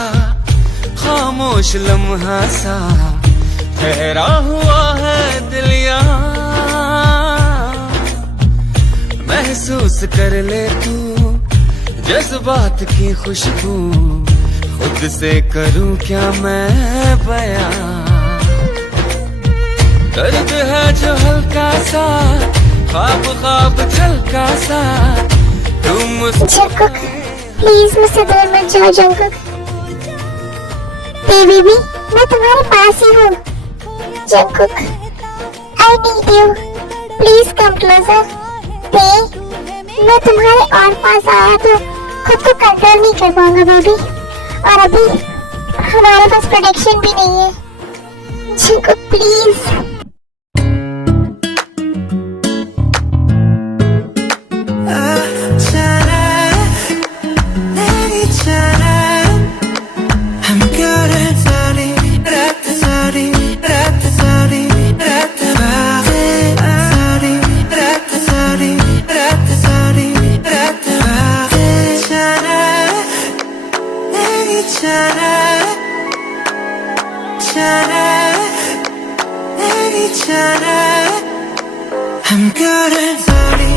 खामोश लम्हा सा ठहरा हुआ है दिल यहाँ। महसूस कर ले तू जज्बात की खुशबू, खुद से करूं क्या मैं बयां। दर्द है जो हल्का सा, ख्वाब ख्वाब झलका सा, तुम जंकुक, प्लीज मुझसे दूर मत जाओ जंकुक। बेबी भी मैं तुम्हारे पास ही हूँ। Jungkook, I need you, please come closer. मैं तुम्हारे और पास आया तो खुद को कंट्रोल नहीं कर पाऊंगा बेबी, और अभी हमारे पास प्रोटेक्शन भी नहीं है। Jungkook please. I'm good at sorry,